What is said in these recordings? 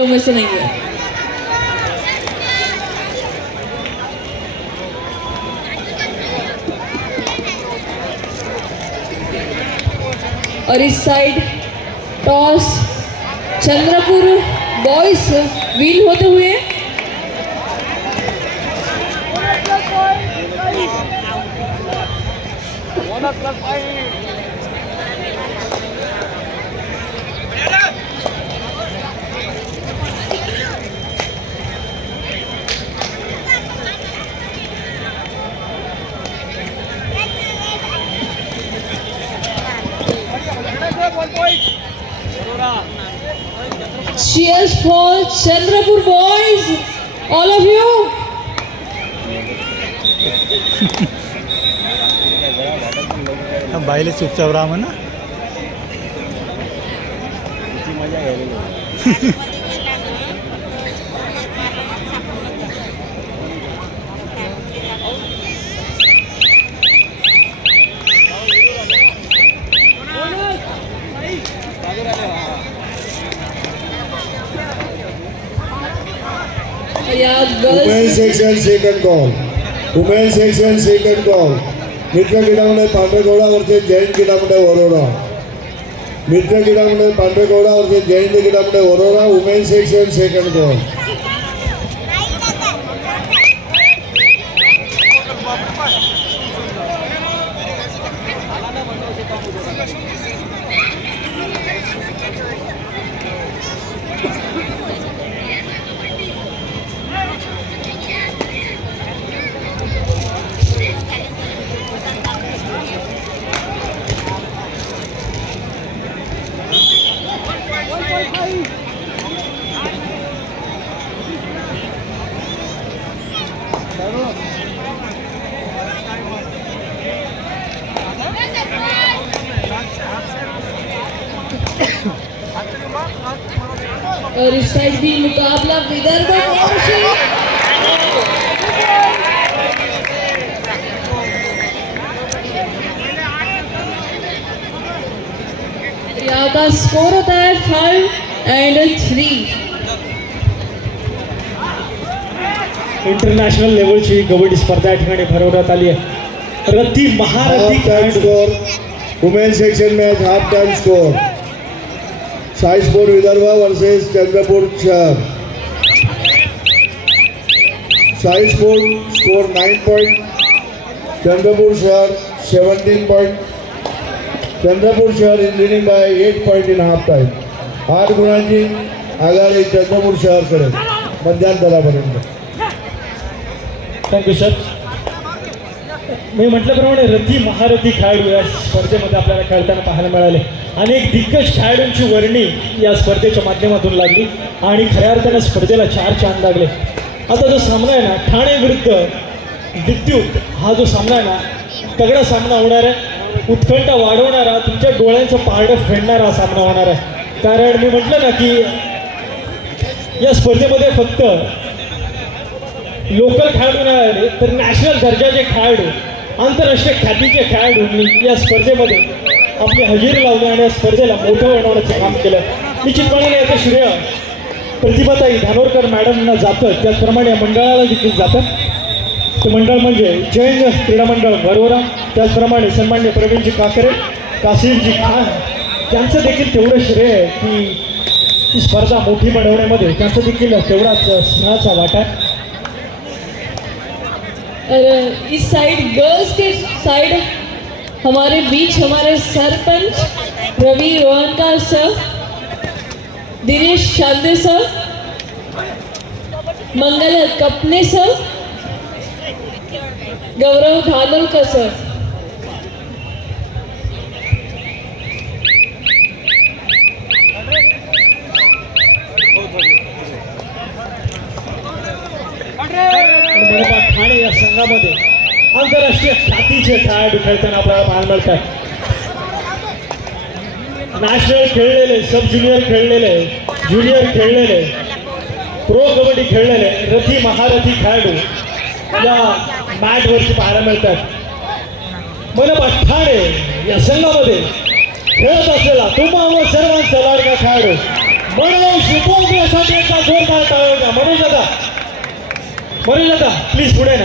वालों में से नहीं है। और इस side toss Chandrapur boys win होते हुए cheers for Chandrapur boys, all of you. हम बाईले चुपचाप राहा म्हणा. Women's section second call. Women's section second call. मित्र क्रीडामंडळ पांढरगौडा वर्सेस जैन क्रीडामंडळ वरोरा. मित्र क्रीडामंडळ पांढरगौडा वर्सेस जैन क्रीडामंडळ Warora. Women's section second call. और इस साइड भी मुकाबला विदर्भ और यहाँ का स्कोर होता है 5-3. इंटरनॅशनल लेवलची कबड्डी स्पर्धा या ठिकाणी भरवण्यात आली आहे. Ratti Maharathi time score. Women's section match half time score. Sai sport Vidarbha versus Chandrapur शहर. Sai sport score 9 point. Chandrapur शहर 17 पॉइंट. चंद्रपुर शहर is leading by 8 point in half time. 8 गुणांची आघाडी चंद्रपूर शहरकडे मध्यांतरापर्यंत. Thank you sir. मी म्हटल्याप्रमाणे रथी महारथी खेळाडू या स्पर्धेमध्ये आपल्याला खेळताना पाहायला मिळाले. अनेक दिग्गज खेळाडूंची वर्णी या स्पर्धेच्या माध्यमातून लागली आणि खऱ्या अर्थानं स्पर्धेला 4 चांद लागले. आता जो सामना आहे ना, ठाणे विरुद्ध विद्युत, हा जो सामना आहे ना, तगडा सामना होणार आहे. उत्कंठा वाढवणारा, तुमच्या डोळ्यांचं पहाडं फेडणारा हा सामना होणार आहे. कारण मी म्हटलं ना की या स्पर्धेमध्ये फक्त लोकल खेळाडू नाही आले, तर नॅशनल दर्जाचे खेळाडू, आंतरराष्ट्रीय ख्यातीचे खेळाडूंनी या स्पर्धेमध्ये आपली हजेरी लावली आणि या स्पर्धेला मोठं बनवण्याचं काम केलं. निश्चितपणे याचं श्रेय प्रतिभाताई धानोरकर मॅडमना जातं, त्याचप्रमाणे या मंडळाला देखील जातं. ते मंडळ म्हणजे जैन क्रीडा मंडळ वरोरा, त्याचप्रमाणे सन्मान्य प्रवीणजी काकरे, कासिरजी खान, त्यांचं देखील तेवढं श्रेय आहे की ही स्पर्धा मोठी बनवण्यामध्ये त्यांचं देखील तेवढाच स्नेहाचा वाटा आहे. और इस साइड गर्ल्स के साइड हमारे बीच हमारे सरपंच रवि रोहनकर सर, दिनेश शांदे सर, मंगल कपने सर, गौरव धानोरकर सर. ठाणे या संघामध्ये आंतरराष्ट्रीय ख्यातीचे खेळाडू खेळताना आपल्याला पाहायला मिळतात. नॅशनल खेळलेले, सब ज्युनियर खेळलेले, ज्युनियर खेळलेले, प्रो कबड्डी खेळलेले रथी महारथी खेळाडू या मॅचवरती पाहायला मिळतात. मनपा ठाणे या संघामध्ये खेळत असलेला तुम्हाला सर्वांचा लाडका खेळाडू मनोज उपोगेसाठी जोरदार टाळ्या होत्या. मनोज दादा प्लीज पुढे ना.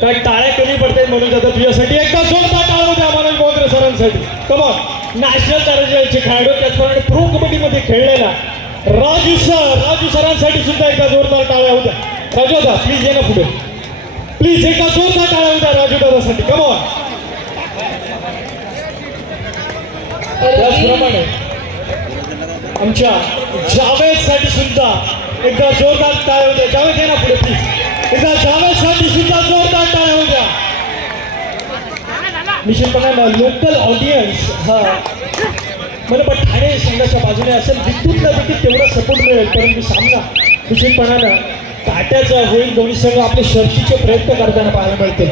काय टाळ्या कमी पडतायत मनोज दादा तुझ्यासाठी. एकदा जोरदार टाळ्या होत्या मनोज बोंद्रे सरांसाठी. कमॉन. नॅशनल दर्जाचे खेळाडू त्याचप्रमाणे प्रो कबड्डीमध्ये खेळलेला राजू सरांसाठी सुद्धा एकदा जोरदार टाळ्या होत्या. राजू दादा प्लीज ये ना पुढे. प्लीज एकदा जोरदार टाळ्या होत्या राजू दादासाठी. कमॉन. त्याचप्रमाणे आमच्या जावेदसाठी सुद्धा एकदा जोरदार टाळ्या होत्या. जावेद ये ना पुढे प्लीज. एकदा जावेदसाठी सुद्धा जोरदार टाळ्या होत्या. निश्चितपणे लोकल ऑडियन्स हा मला पण ठाणे संघाच्या बाजूने असेल. विद्युतला देखील तेवढा सपोर्ट मिळेल. परंतु सामना निश्चितपणानं काट्याचा होईल. दोन्ही संघ आपले शर्तीचे प्रयत्न करताना पाहायला मिळतील.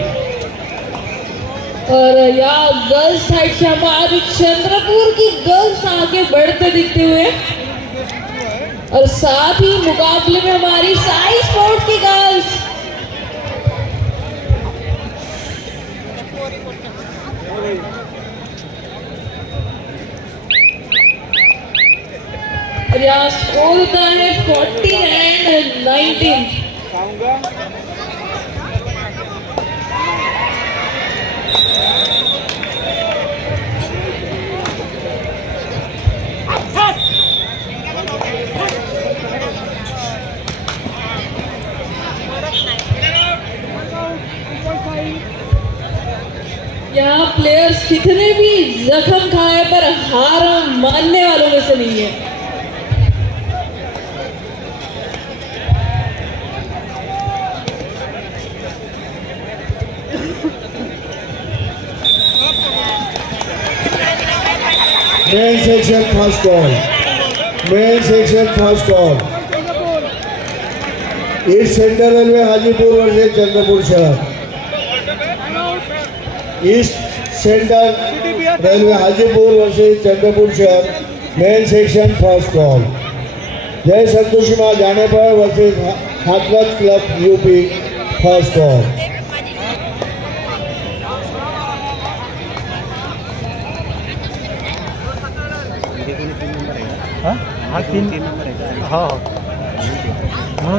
और यहाँ गर्ल्स साइड से हमारी चंद्रपुर की गर्ल्स आगे बढ़ते दिखते हुए और साथ ही मुकाबले में हमारी साई स्पोर्ट की गर्ल्स और यहाँ स्कोर होता है 40 and 19. यहाँ प्लेयर्स कितने भी जख्म खाए पर हार मानने वालों में से नहीं है. Men section first ball. East central railway Hajipur versus Chandrapur शहर. East central railway Hajipur versus Chandrapur शहर. Men section first ball. Jai Santoshi Maa जाने पर versus Hathras club UP. First ball. हाँ 3 हाँ.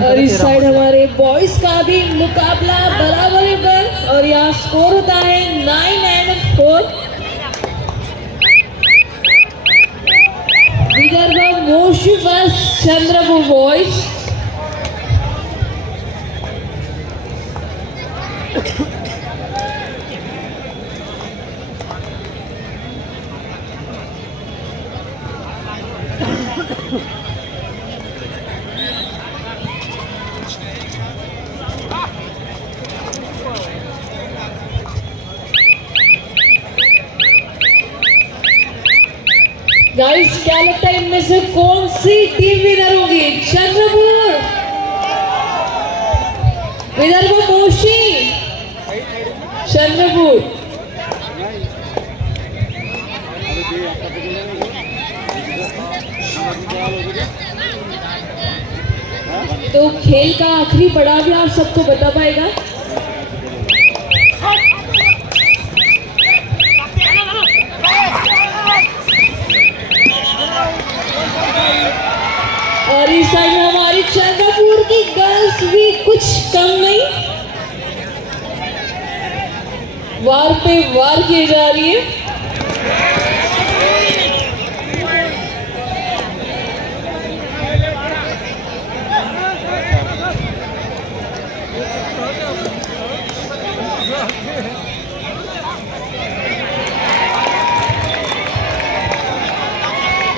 और इस साइड हमारे बॉयज का भी मुकाबला बराबरी पर और यहाँ स्कोर होता है 9 and 4. विदर्भ मोशी बस चंद्रपुर बॉयज. गाइस क्या लगता है इनमें से कौन सी टीम विनर होगी? चंद्रपुर, विदर्भ मोशी, चंद्रपुर. तो खेल का आखिरी पड़ाव भी आप सबको बता पाएगा. और इस साइड में हमारी चंद्रपुर की गर्ल्स भी कुछ कम नहीं, वार पे वार किए जा रही है.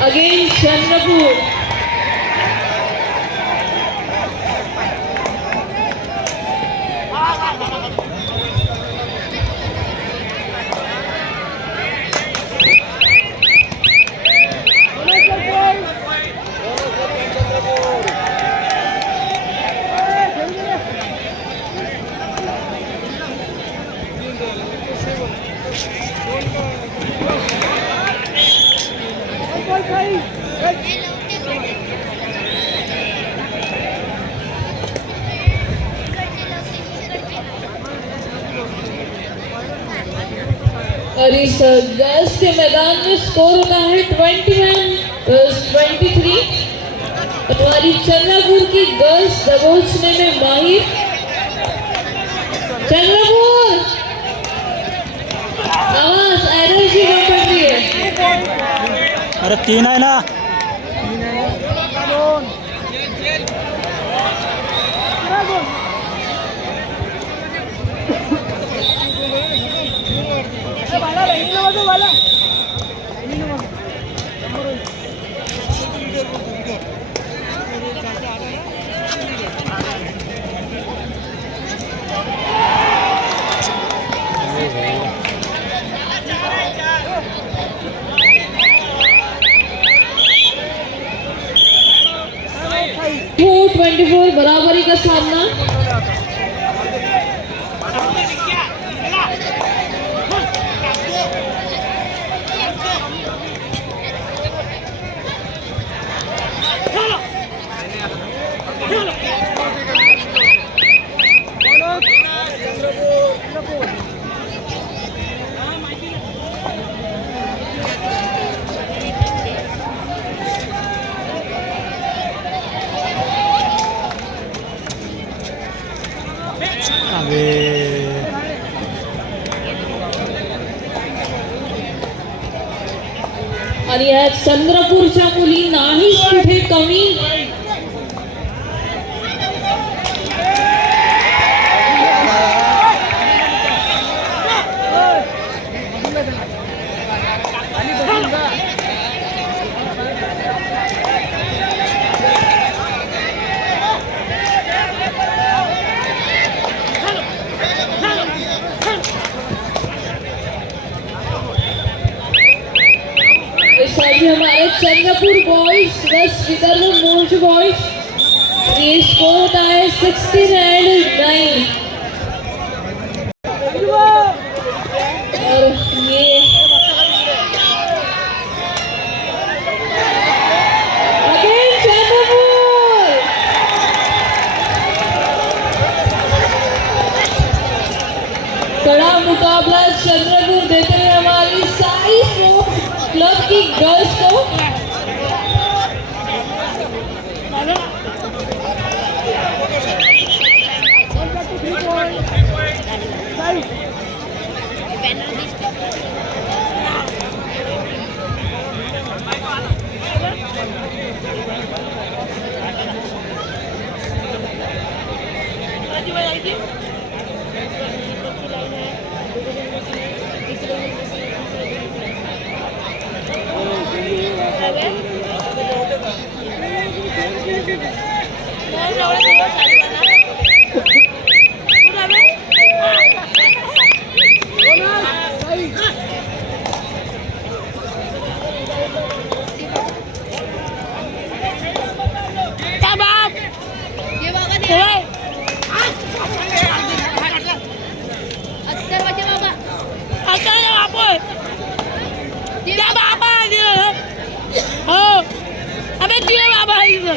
अगेन चंद्रपुर. और इस गर्ल्स के मैदान में स्कोर होता है 21-23. हमारी चंद्रपुर की गर्ल्स दबोचने में माहिर चंद्रपुर। आवाज एनर्जी कम पड़ रही है। अरे 3 आहे ना. फोर 24 बराबरी का सामना। अबे आणि या चंद्रपूरच्या मुली नाहीच कुठे कमी। इस साल भी हमारे चंद्रपुर बॉयज बस विदर्भ मोर्च बॉयज ये स्कोर होता है 16-9 और ये अगेन चंद्रपुर। कड़ा मुकाबला चंद्रपुर देते हैं हमारी सारी स्पोर्ट्स क्लब की गर्ल्स को।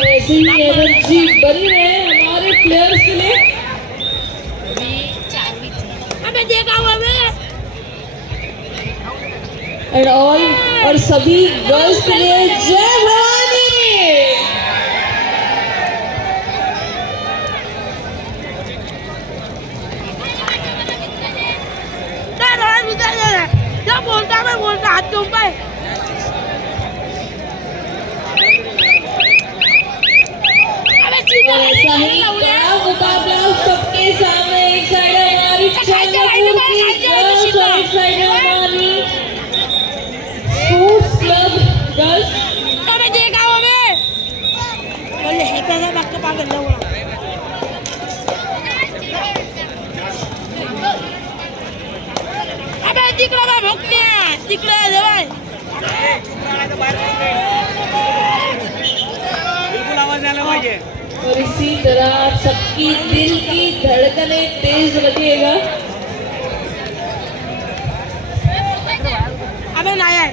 ऐसी ही एनर्जी बनी रहे हमारे प्लेयर्स के लिए। एंड ऑल और सभी गर्ल्स के लिए जय भवानी। बोलता हाथ तुम पे और ऐसा ही कड़ा मुकाबला सबके सामने। एक साइड है हमारी चंद्रपुर की गर्ल्स और एक साइड है हमारी स्पोर्ट्स क्लब गर्ल्स। अबे देखा हो मैं बोले है कैसा बात का पागल ना हुआ। अबे तिकडे बा भोकली तिकडे दे भाई बिल्कुल आवाज आला पाहिजे। और इसी तरह आप सबकी दिल की धड़कनें तेज रखिएगा। अबे नहीं है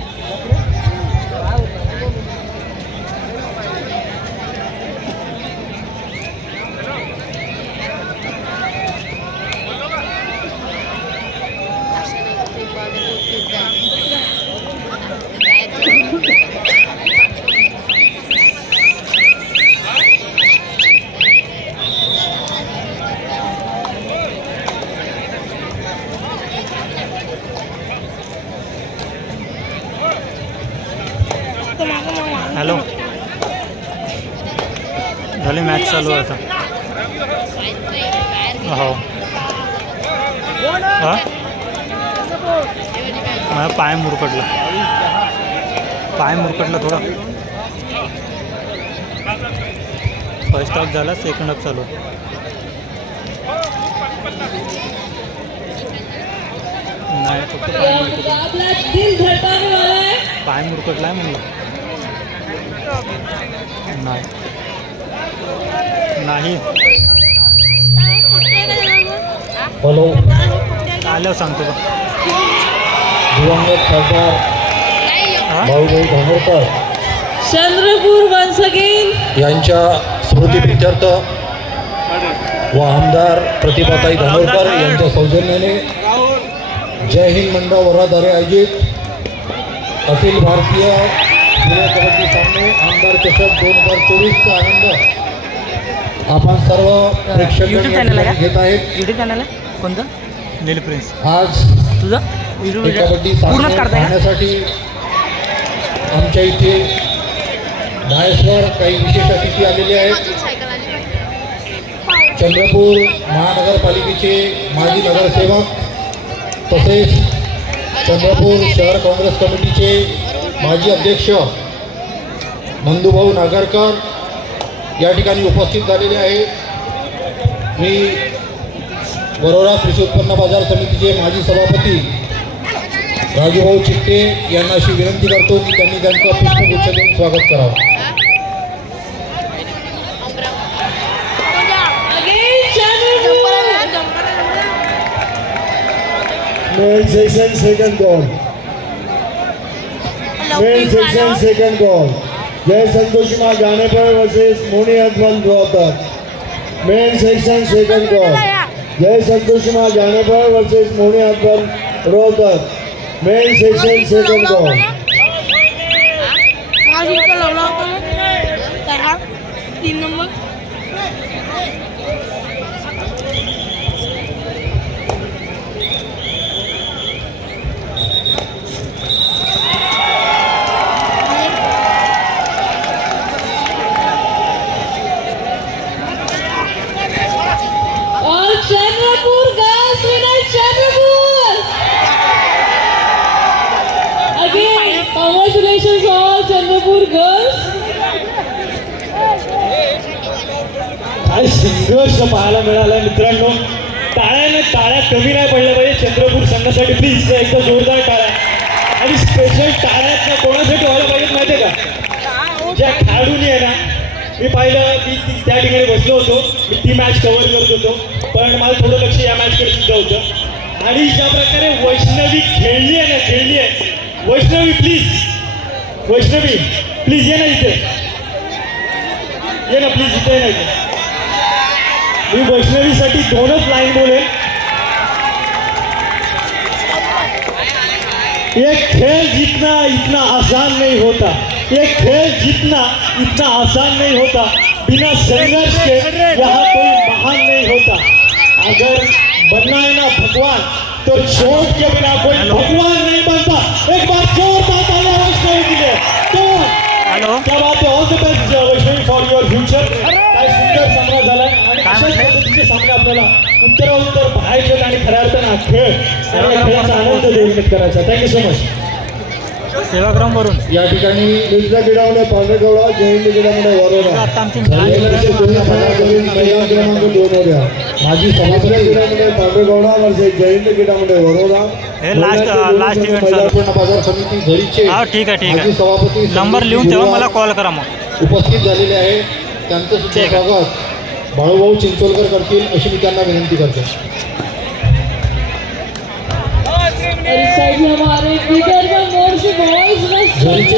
झाली मॅच चालू आहे आता. हो हां माझा पाय मुरकटला थोडा. फर्स्ट हाफ झाला, सेकंड हाफ चालू आहे. नाही फक्त यह मुकाबला दिल धड़काने वाला है. पाय मुरकटला आहे म्हणलं. नाही हॅलो आल्यावर सांगतो का. दिवंगत खासदार भाऊभाऊ धानोरकर चंद्रपूर वन्स अगेन. यांच्या स्मृतीप्रित्यर्थ व आमदार प्रतिभाताई धानोरकर यांच्या सौजन्याने जय हिंद मंडळ वराद्वारे आयोजित अखिल भारतीय जुनियर कबड्डी सामने आमदार चषक 2024चा आनंद आपण सर्व प्रेक्षक घेत आहेत. यूट्यूब चॅनल आहे कोणतं? नील प्रिन्स. आज तुझं हे व्हिडिओ कबड्डी पूर्णच सामने काढताय का? पाहण्यासाठी आमच्या इथे बाहेरवर काही विशेष अतिथी आलेले आहेत. चंद्रपूर महानगरपालिकेचे माजी नगरसेवक तसेच चंद्रपूर शहर काँग्रेस कमिटीचे माजी अध्यक्ष नंदूभाऊ नागरकर या ठिकाणी उपस्थित झालेले आहे. मी वरोरा कृषी उत्पन्न बाजार समितीचे माजी सभापती राजूभाऊ चिट्टे यांना अशी विनंती करतो की त्यांनी त्यांचं पुष्पगुच्छ देऊन स्वागत करावं. Again Chandrapur. Men section second ball. Men section second ball. Jai Santoshi जानेपर versus Moni Ajmal Rohtak. Men section second ball. Jai Santoshi जानेपर versus Moni Ajmal Rohtak. Men section second ball. तीन नंबर और Chandrapur girls winner Chandrapur. Again congratulations all Chandrapur girls. काय संघर्ष पाहायला मिळाला मित्रांनो. टाळ्या कमी नाही पडल्या पाहिजे चंद्रपूर संघासाठी. प्लीज एकदा जोरदार टाळ्या. आणि स्पेशल टाळ्या कोणासाठी व्हायला पाहिजेत माहिती आहे का? ज्या खेळाडूंनी आहे ना, मी पाहिलं मी त्या ठिकाणी बसलो होतो. मी ती मॅच कव्हर करत होतो, पण मला थोडं लक्ष या मॅचकडे सुद्धा होतं. आणि ज्या प्रकारे वैष्णवी खेळली आहे. वैष्णवी प्लीज ये ना इथे. ये ना प्लीज इथे ना इथे. मी वैष्णवीसाठी 2च लाईन बोलेल. एक खेल जीतना इतना आसान नहीं होता. एक खेल जीतना इतना आसान नहीं होता. बिना संघर्ष के यहाँ कोई महान नहीं होता. अगर बनना है ना भगवान, तो चोट के बिना कोई भगवान नहीं बनता. एक बार जोरदार तालियां वैष्णवी के लिए. तो हॅलो क्या बात है. All the best Vaishnavi for your future. काय सुंदर सामना झालाय आणि अशाच पद्धतीचे सामने आपल्याला उत्तर पाहायचे आणि खऱ्या अर्थानं खेळ आणि या खेळाचा आनंद निर्मित करायचा. Thank you so much. सेवाग्रामवरून या ठिकाणी मिर्झा गिडावणे पांढरेगौडा, जयंत गिडावणे वरोरा. आता आमची क्रमांक 2 माजी मिर्झा सभापती गिडावणे पांढरेगौडा वर्सेस जयंत गिडावणे वरोरा. हे लास्ट इव्हेंट चालू. उत्पन्न बाजार समिती झरीचे हा ठीक आहे माजी सभापती नंबर लिहून ठेवा, मला कॉल करा मग. उपस्थित झालेले आहे. त्यांचं सुद्धा ठीक आहे. स्वागत बाळूभाऊ चिंचोलकर करतील अशी मी त्यांना विनंती करतो. और इस साइड में हमारे विदर्भ मोर्शी बॉयज